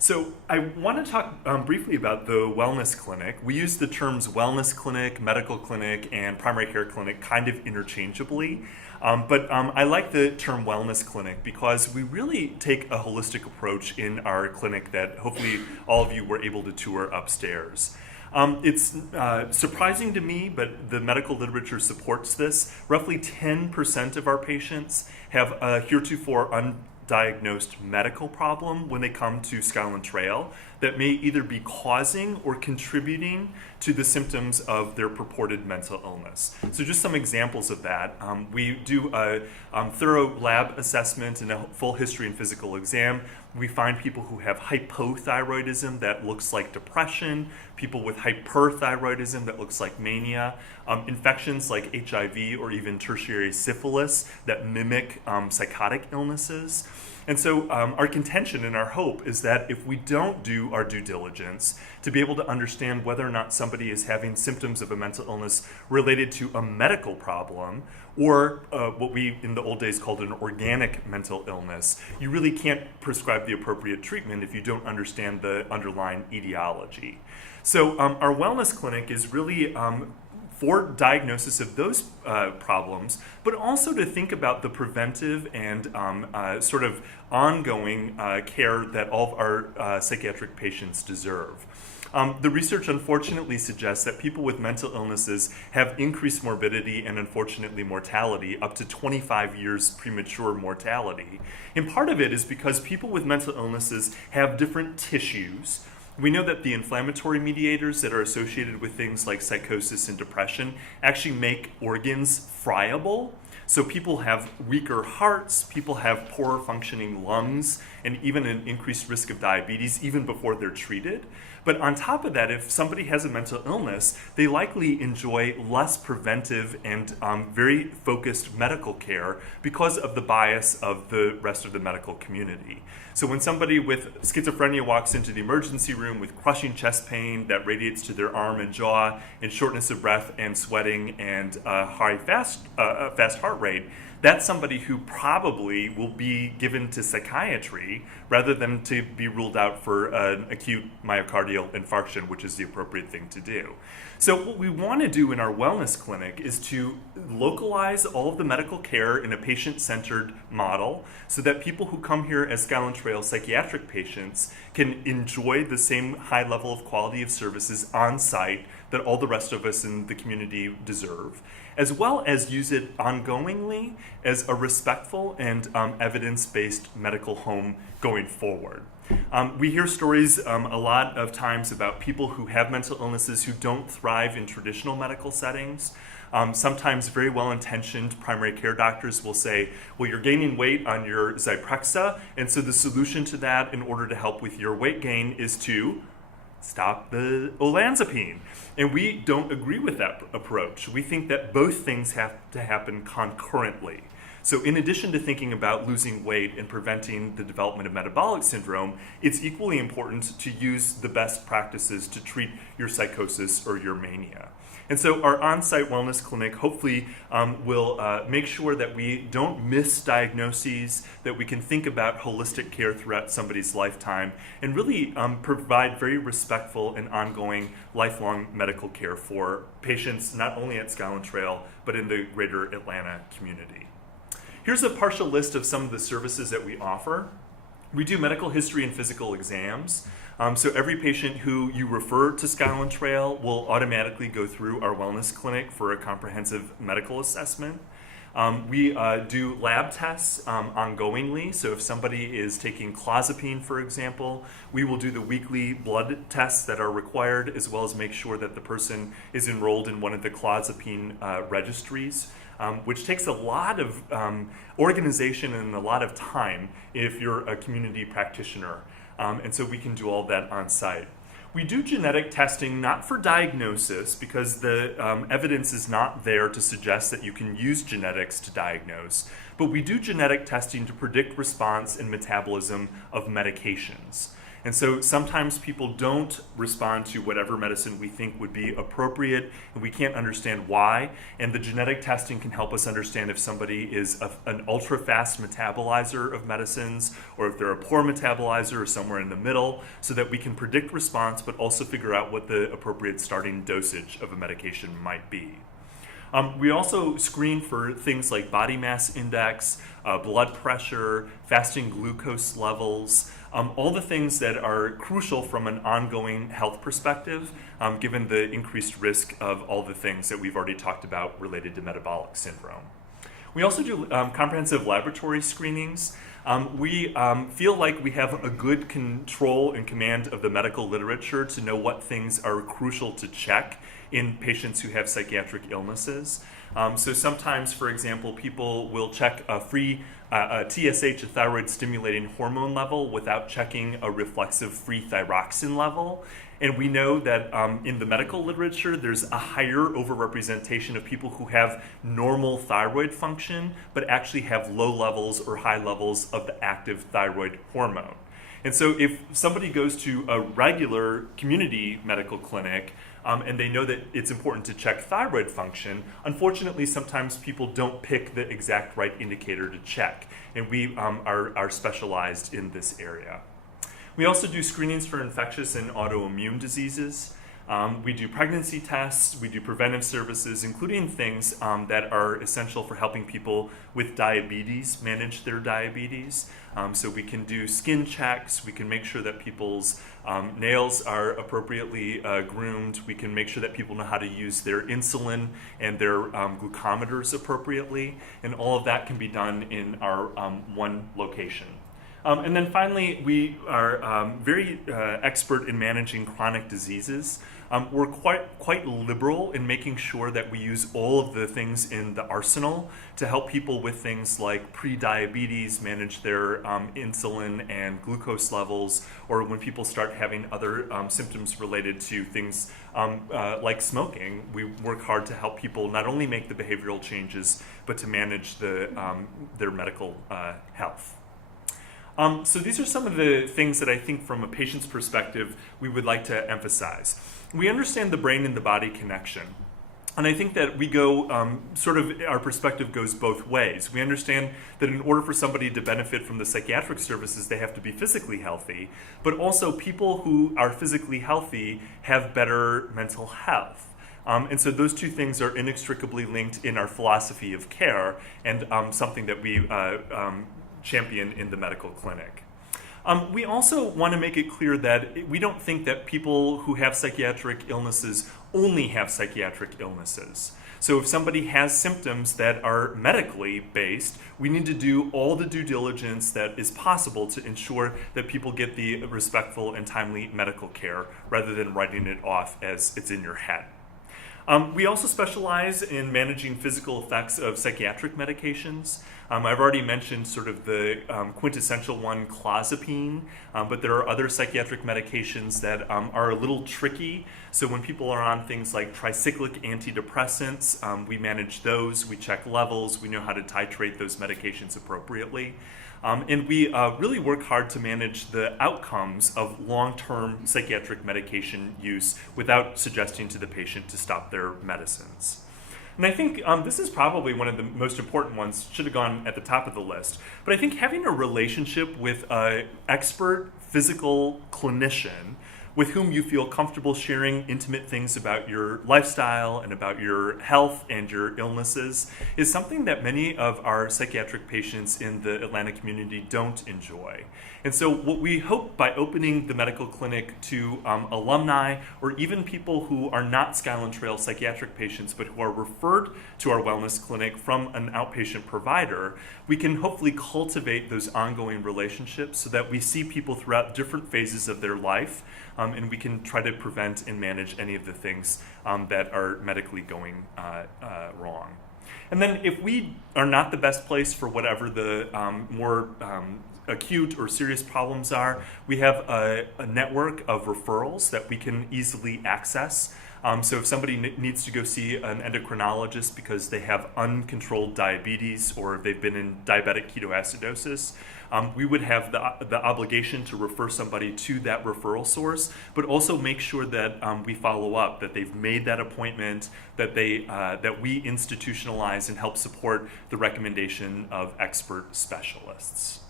So I want to talk briefly about the wellness clinic. We use the terms wellness clinic, medical clinic, and primary care clinic kind of interchangeably. But I like the term wellness clinic because we really take a holistic approach in our clinic that hopefully all of you were able to tour upstairs. It's surprising to me, but the medical literature supports this. Roughly 10% of our patients have a heretofore undiagnosed medical problem when they come to Skyland Trail that may either be causing or contributing to the symptoms of their purported mental illness. So just some examples of that. We do a thorough lab assessment and a full history and physical exam. We find people who have hypothyroidism that looks like depression, people with hyperthyroidism that looks like mania, infections like HIV or even tertiary syphilis that mimic psychotic illnesses. And so our contention and our hope is that if we don't do our due diligence to be able to understand whether or not somebody is having symptoms of a mental illness related to a medical problem or what we in the old days called an organic mental illness, you really can't prescribe the appropriate treatment if you don't understand the underlying etiology. So our wellness clinic is really for diagnosis of those problems, but also to think about the preventive and sort of ongoing care that all of our psychiatric patients deserve. The research unfortunately suggests that people with mental illnesses have increased morbidity and unfortunately mortality, up to 25 years premature mortality. And part of it is because people with mental illnesses have different tissues. We know that the inflammatory mediators that are associated with things like psychosis and depression actually make organs friable. So people have weaker hearts, people have poorer functioning lungs, and even an increased risk of diabetes even before they're treated. But on top of that, if somebody has a mental illness, they likely enjoy less preventive and very focused medical care because of the bias of the rest of the medical community. So when somebody with schizophrenia walks into the emergency room with crushing chest pain that radiates to their arm and jaw, and shortness of breath and sweating and fast heart rate, that's somebody who probably will be given to psychiatry rather than to be ruled out for an acute myocardial infarction, which is the appropriate thing to do. So what we want to do in our wellness clinic is to localize all of the medical care in a patient-centered model so that people who come here as Skyland Trail psychiatric patients can enjoy the same high level of quality of services on site that all the rest of us in the community deserve, as well as use it ongoingly as a respectful and evidence-based medical home going forward. We hear stories a lot of times about people who have mental illnesses who don't thrive in traditional medical settings. Sometimes very well-intentioned primary care doctors will say, well, you're gaining weight on your Zyprexa, and so the solution to that in order to help with your weight gain is to stop the olanzapine. And we don't agree with that approach. We think that both things have to happen concurrently. So in addition to thinking about losing weight and preventing the development of metabolic syndrome, it's equally important to use the best practices to treat your psychosis or your mania. And so our on-site wellness clinic hopefully will make sure that we don't miss diagnoses, that we can think about holistic care throughout somebody's lifetime, and really provide very respectful and ongoing lifelong medical care for patients not only at Skyland Trail, but in the greater Atlanta community. Here's a partial list of some of the services that we offer. We do medical history and physical exams. So every patient who you refer to Skyland Trail will automatically go through our wellness clinic for a comprehensive medical assessment. We do lab tests ongoingly. So if somebody is taking clozapine, for example, we will do the weekly blood tests that are required, as well as make sure that the person is enrolled in one of the clozapine registries, which takes a lot of organization and a lot of time if you're a community practitioner. And so we can do all that on site. We do genetic testing not for diagnosis because the evidence is not there to suggest that you can use genetics to diagnose, but we do genetic testing to predict response and metabolism of medications. And so sometimes people don't respond to whatever medicine we think would be appropriate, and we can't understand why. And the genetic testing can help us understand if somebody is an ultra-fast metabolizer of medicines, or if they're a poor metabolizer or somewhere in the middle, so that we can predict response, but also figure out what the appropriate starting dosage of a medication might be. We also screen for things like body mass index, blood pressure, fasting glucose levels, all the things that are crucial from an ongoing health perspective, given the increased risk of all the things that we've already talked about related to metabolic syndrome. We also do comprehensive laboratory screenings. We feel like we have a good control and command of the medical literature to know what things are crucial to check in patients who have psychiatric illnesses. So sometimes, for example, people will check a free TSH, a thyroid stimulating hormone level, without checking a reflexive free thyroxine level. And we know that in the medical literature, there's a higher overrepresentation of people who have normal thyroid function, but actually have low levels or high levels of the active thyroid hormone. And so if somebody goes to a regular community medical clinic, and they know that it's important to check thyroid function, unfortunately, sometimes people don't pick the exact right indicator to check. And we are specialized in this area. We also do screenings for infectious and autoimmune diseases. We do pregnancy tests, we do preventive services, including things that are essential for helping people with diabetes manage their diabetes. So we can do skin checks, we can make sure that people's nails are appropriately groomed, we can make sure that people know how to use their insulin and their glucometers appropriately, and all of that can be done in our one location. And then finally, we are very expert in managing chronic diseases. We're quite liberal in making sure that we use all of the things in the arsenal to help people with things like pre-diabetes, manage their insulin and glucose levels, or when people start having other symptoms related to things like smoking. We work hard to help people not only make the behavioral changes, but to manage their medical health. So these are some of the things that I think from a patient's perspective we would like to emphasize. We understand the brain and the body connection. And I think that we go, our perspective goes both ways. We understand that in order for somebody to benefit from the psychiatric services, they have to be physically healthy. But also people who are physically healthy have better mental health. And so those two things are inextricably linked in our philosophy of care, and something that we champion in the medical clinic. We also want to make it clear that we don't think that people who have psychiatric illnesses only have psychiatric illnesses. So if somebody has symptoms that are medically based, we need to do all the due diligence that is possible to ensure that people get the respectful and timely medical care rather than writing it off as it's in your head. We also specialize in managing physical effects of psychiatric medications. I've already mentioned sort of the quintessential one, clozapine, but there are other psychiatric medications that are a little tricky. So when people are on things like tricyclic antidepressants, we manage those, we check levels, we know how to titrate those medications appropriately. And we really work hard to manage the outcomes of long-term psychiatric medication use without suggesting to the patient to stop their medicines. And I think this is probably one of the most important ones, should have gone at the top of the list. But I think having a relationship with an expert physical clinician with whom you feel comfortable sharing intimate things about your lifestyle and about your health and your illnesses is something that many of our psychiatric patients in the Atlanta community don't enjoy. And so what we hope by opening the medical clinic to alumni or even people who are not Skyland Trail psychiatric patients but who are referred to our wellness clinic from an outpatient provider, we can hopefully cultivate those ongoing relationships so that we see people throughout different phases of their life, and we can try to prevent and manage any of the things that are medically going wrong. And then if we are not the best place for whatever the more acute or serious problems are, we have a network of referrals that we can easily access. So if somebody needs to go see an endocrinologist because they have uncontrolled diabetes or they've been in diabetic ketoacidosis, we would have the obligation to refer somebody to that referral source, but also make sure that we follow up, that they've made that appointment, that that we institutionalize and help support the recommendation of expert specialists.